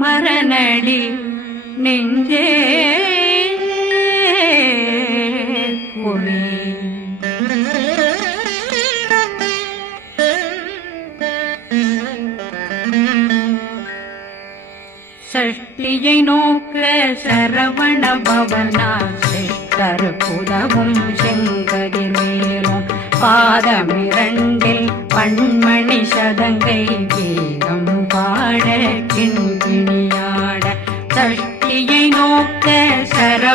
மரணடி நெஞ்சே குழி. சஷ்டியை நோக்க சரவண பவனா சிஷ்டர் புதவும் செங்கதிர் மேலும் பாதமிரண்டில் பண்மணி சதங்கை கீதம் பாட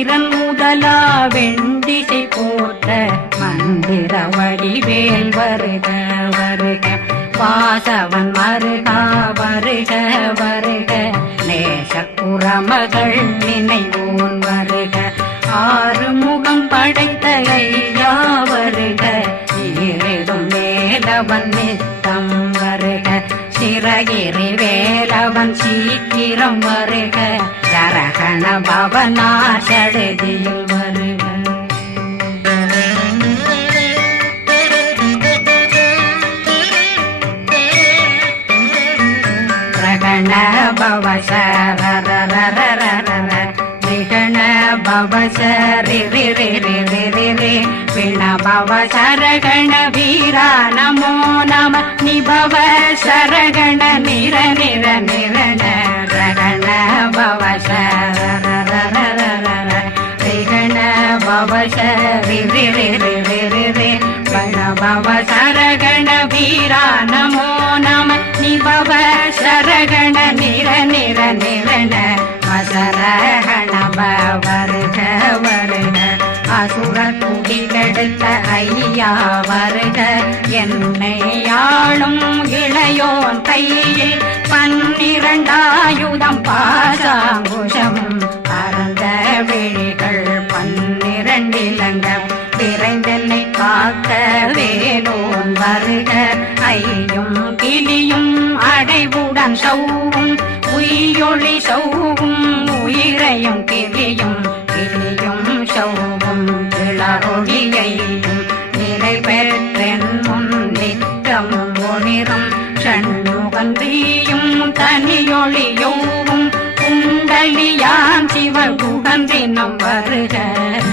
இந்திரன் முதலா வெண்டிசை போட்ட மந்திர வடிவேல் வருக வருக. வாசவன் மருகா வருக வருக. நேச குரமகள் நினைவோன் வருக. ஆறு முகம் படைத்த ஐயா வருக. இருடும் மேலவன் நித்தம் வருக. சிறகிரி வேலவன் சீக்கிரம் வருக. சரகண பவனா சடுதியில் வருக. ரகண பவ சரரரரரரர பிண பவ சரகண வீரா நமோ நம நிபவ சரகண நிர நிர நிரண பவ சரரரரரர ரிகண பவ சரி ரி பவ சரகண வீரா நமோ நம நிபவ சரகண நிர நிர நிரண அசரகண வருக வருக அசுர குடிகெடுத்த ஐயா வருக என்னை ஆளும் இளையோன் கையில் பன்னிரண்டாயுதம் பாசாங்குஷமும் பரந்த விழிகள் பன்னிரண்டிலங்க விரைந்தென்னை காக்க வேலோன் வருக ஐயும் கிளியும் அடைவுடன் சௌவும் உயிரொளி சௌ வந்தேன் குகந்தினம் வருக.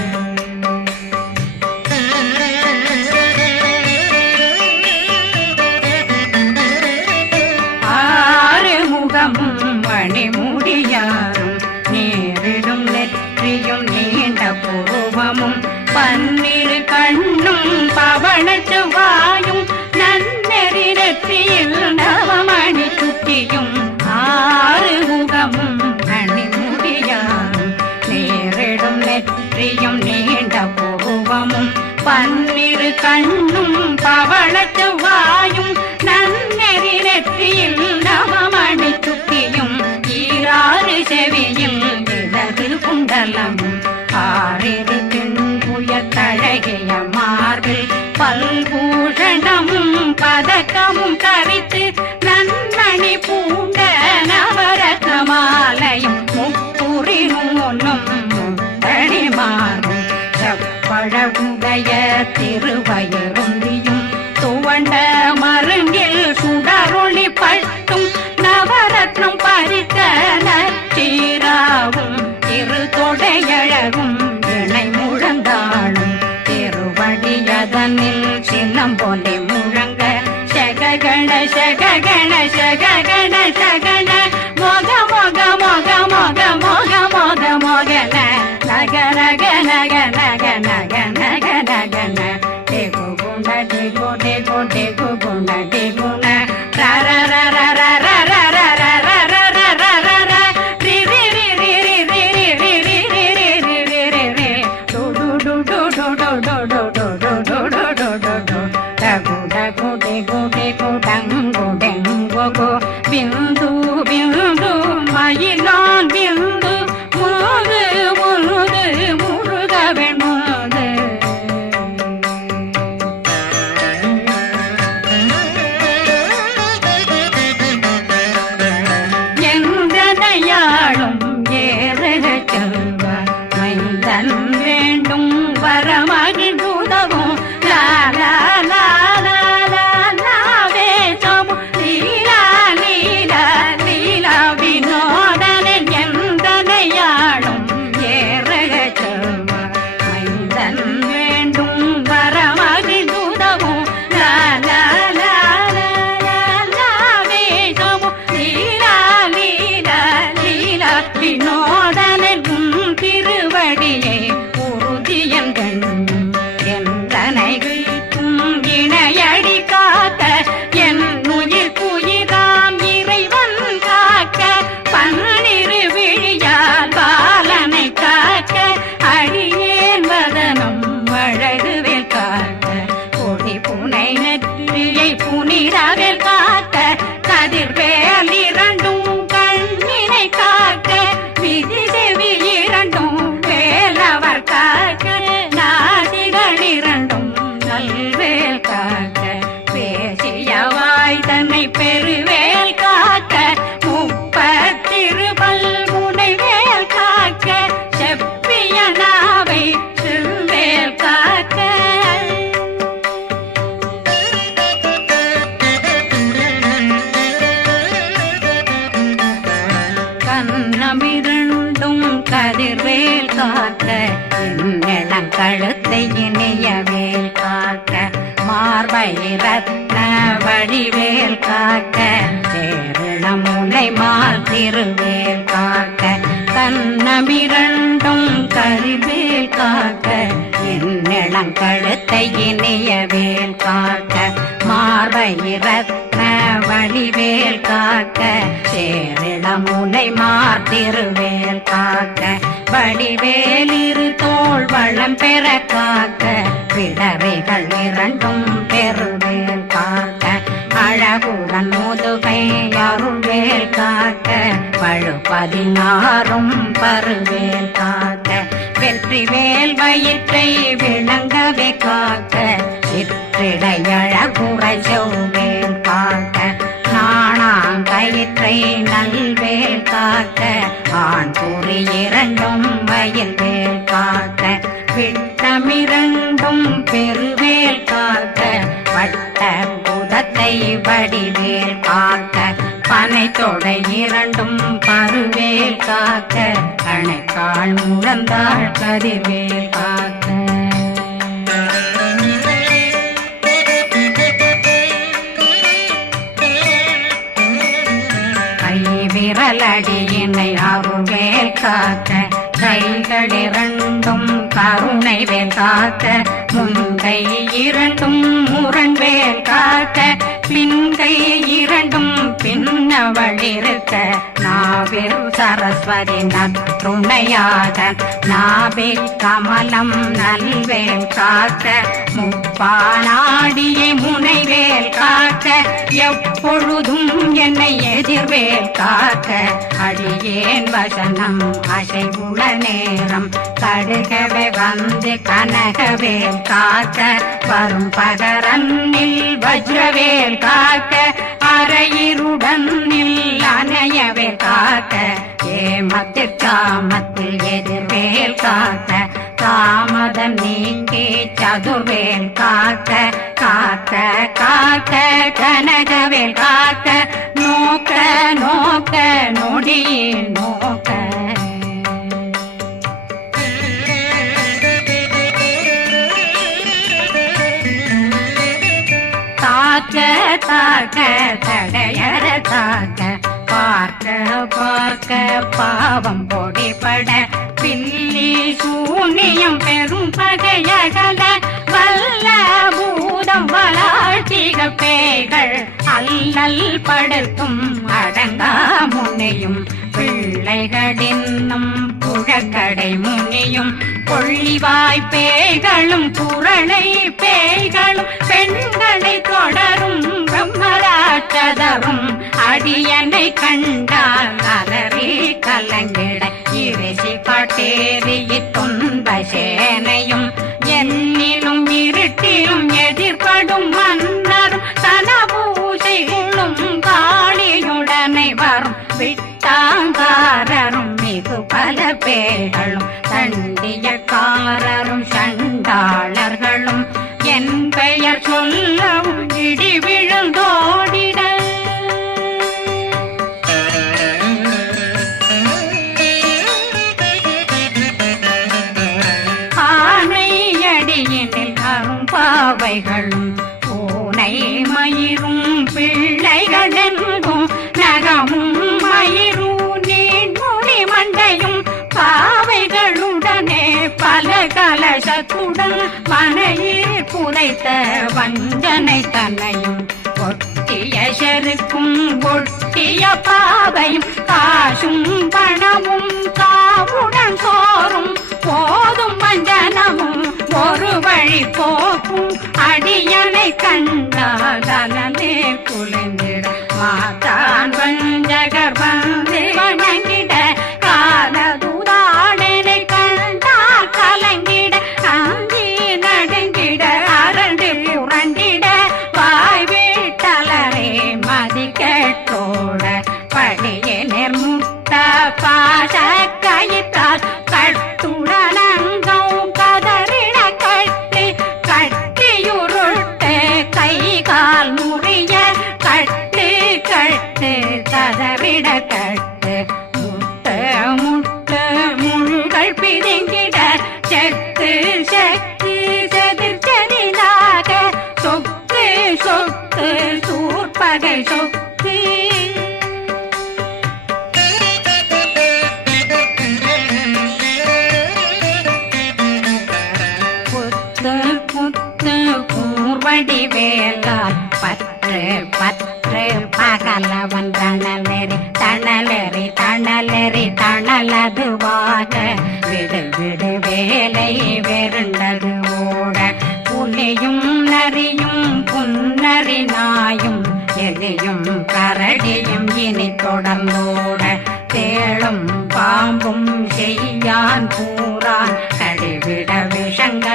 கண்ணும் பவள செவ்வாயும் நன்னெறி நெற்றியில் நவமணி சுட்டியும் ஈராறு செவியும் இடது குண்டலம் திருவயருந்தியும் துவண்ட மருங்கில் சுடரொளி பட்டும் நவரத்னம் பறித்த நச்சீராவும் திரு தொடையழகும் இணை முழந்தாளும் திருவடியதனில் சின்னம் போலே முழங்க சககண சககண சககண சகன மோக மோக மோக மோக மோக மோக மோகன நகரக நகன. காக்க சேரளமுனை மால் திருவேல் காக்க கண்ணமிரண்டும் கருவேல் காக்க என்னிடம் கழுத்தை இணையவேல் காக்க மார்பயிரத்ன வழிவேல் காக்க சேரளமுனை மார் திருவேல் காக்க வழிவேலிரு தோல் வளம் பெற காக்க பிளவைகள் இரண்டும் பெறுவேல் அழகுடன் முதுகை அருள்வேல் காக்க பழு பதினாறும் பருவேல் காக்க வெற்றி வேல் வயிற்றை விளங்கவே காக்க சிற்றிடையழகுறை செவ்வேல் காக்க நாணாங்கயிற்றை நல்வேல் காக்க ஆண் கூறி இரண்டும் வயல்வேல் காக்க விட்டமிரண்டும் பெரு புதத்தை வடிவேல் காக்க பனை இரண்டும் பருவேல் காக்க கணைக்கால் முழந்தாள் கருவேல் காக்க. கை விரலடியினை அருவேல் காக்க கைகளிரண்டும் கருணை வேல் காக்க முன்கை இரண்டும் முரண் வேல் காக்க பின் கை இரண்டும் பின்னவளிருக்க நாவில் சரஸ்வதி நற்றுணையாக நாவில் கமலம் நல்வேல் காக்க முப்பானாடியை முனைவேல் காக்க எப்பொழுதும் என்னை எதிர்வேல் காக்க அடியேன் வசனம் அசைவுள நேரம் கடுகவே வந்து கனகவேல் காக்க வரும் பகரன்னில் வஜ்ரவேல் காக்க அரையிருடன் அணையவே காக்க ஏமத்தில் காமத்தில் எதிர்வேல் காக்க தாமதம் நீக்கி சதுர்வேல் காக்க காக்க காக்க கனகவேல் காக்க நோக்க நோக்க நொடியே நோக்க. தாக்க தாக்க தடையற தாக்க பார்க்க பார்க்க பாவம் பொடிபட பில்லி சூனியம் பெரும் பகையகல வல்ல பூதம் வளா கார்த்திக பேய்கள் அல்லல் படுத்தும் அடங்கா முனையும் பிள்ளைகளின்னும் புழக்கடை முனியும் கொள்ளிவாய் பேய்களும் குரளை பேய்களும் பெண்களை தொடரும் பிரம்மராட்சதரும் அடியனை கண்டால் அலறி கலங்கிட இறைசி காட்டேறிய துன்ப சேனையும் வஞ்சனை தன்னையும் ஒட்டிய செருக்கும் ஒட்டிய பாவையும் காசும் பணமும் காவுடன் சோறும் போதும் வஞ்சனமும் ஒரு வழி போக்கும் அடியனை கண்டாதனே குளிந்திட மாதான் வஞ்சகர் வந்து வணங்கிட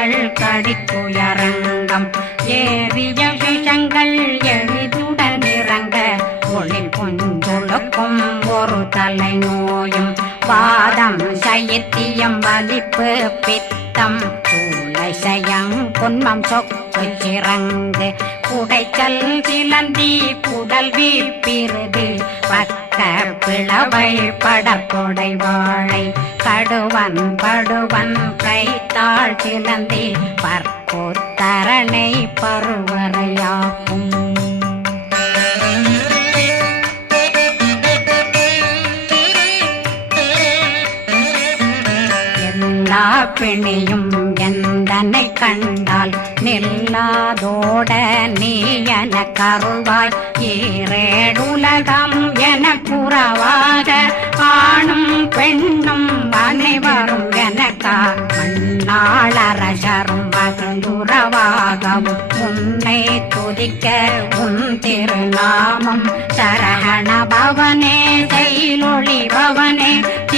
விஷங்கள் கடித்துயரங்கம் ஏறிய விஷங்கள் எளிதுடன் இறங்க ஒளி கொஞ்சொழுக்கும் ஒரு தலை நோயும் பாதம் சயத்தியம் வலிப்பு பித்தம் சயம் பொன்மம் சொக்கு சிறங்கு. குடைச்சல் சிலந்தி குடல் வீப்பிருது பக்க பிளவை படற்கொடை வாழை கடுவன் படுவன் கைத்தாள் சிலந்தி பற்போத்தரணை பருவரையாக்கும் எல்லா பிணியும் எந்தனை கண்டால் நில்லாதோட நீ என கருவாய் ஈரேடுலகம் என புறவாக ஆணும் பெண்ணும் அனைவரும் எனக்கா மண்ணாளரசரும் மகிழ்ந்துறவாகவும் உன்னை துதிக்க உன் திருநாமம் சரகண பவனே செயலொளி பவனே.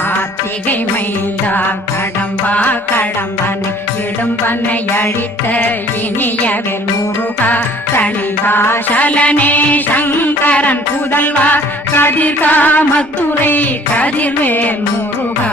கார்த்திகை மைந்தா கடம்பா கடம்பனை இடும்பனை அழித்த இனியவர் முருகா தனிகாசலனே சங்கரன் புதல்வா கதிர்காமத்துறை கதிர்வேல் முருகா.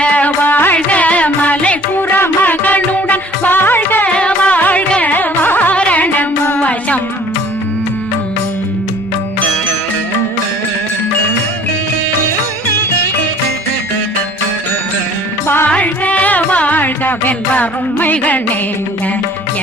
வாழ்க வாழ்க மகளுடன் வாழ்க வாழ்க வாரணம் வசம். வாழ்க வாழ்க வென்றருமைகள் நீங்க.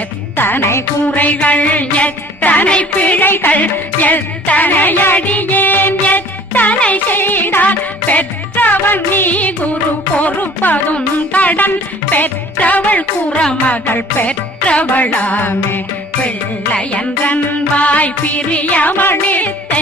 எத்தனை குறைகள் எத்தனை பிழைகள் எத்தனை அடியேன் எத்தனை செய்தார் பெற்ற நீ குரு பொறுப்பதும் கடன் பெற்றவள் குறமகள் பெற்றவளாமே. பிள்ளையன்றன் வாய் பிரியமளித்து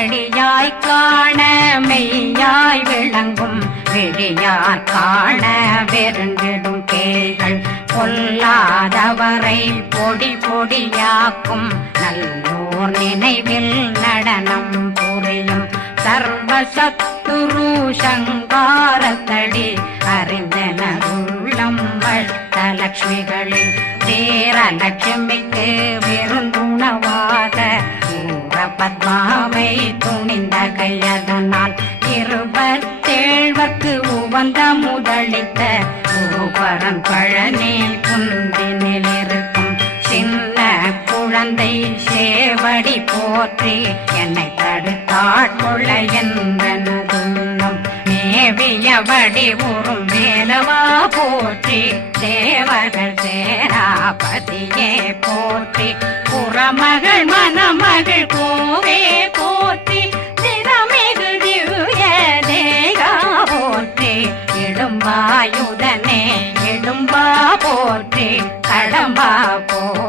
வழியாய் காண மெய்யாய் விளங்கும். விழியார் காண வெருந்திடும் கேள்கள் பொல்லாதவரை பொடி பொடியாக்கும். நல்லோர் நினைவில் நடனம் புரியும். சர்வ சத்துரு சங்காரத்தடி அறிந்தனருள்ளம் வட்டலட்சுமிகளில் தேரலட்சுமிக்கு விருந்துணவாக பத்மாவை துணிந்த கையதனால் இருபத்தேழ்வர்க்கு உவந்த முதலித்த ஊபரன் பழனி குந்தினில் இருக்கும் சின்ன குழந்தை சேவடி போற்றி என்னை தடுத்தாட்கொள்ள என்பனதுள்ளம் மேவியபடி உறும் வேலவா போற்றி தேவர்கள் சேராபதியே போற்றி. புறமகள் மணமகள் கோவே போற்றி. திறமிகு திவ்ய தேகா போற்றி. இடும்பாயுதனே இடும்பா போற்றி. கடம்பா போ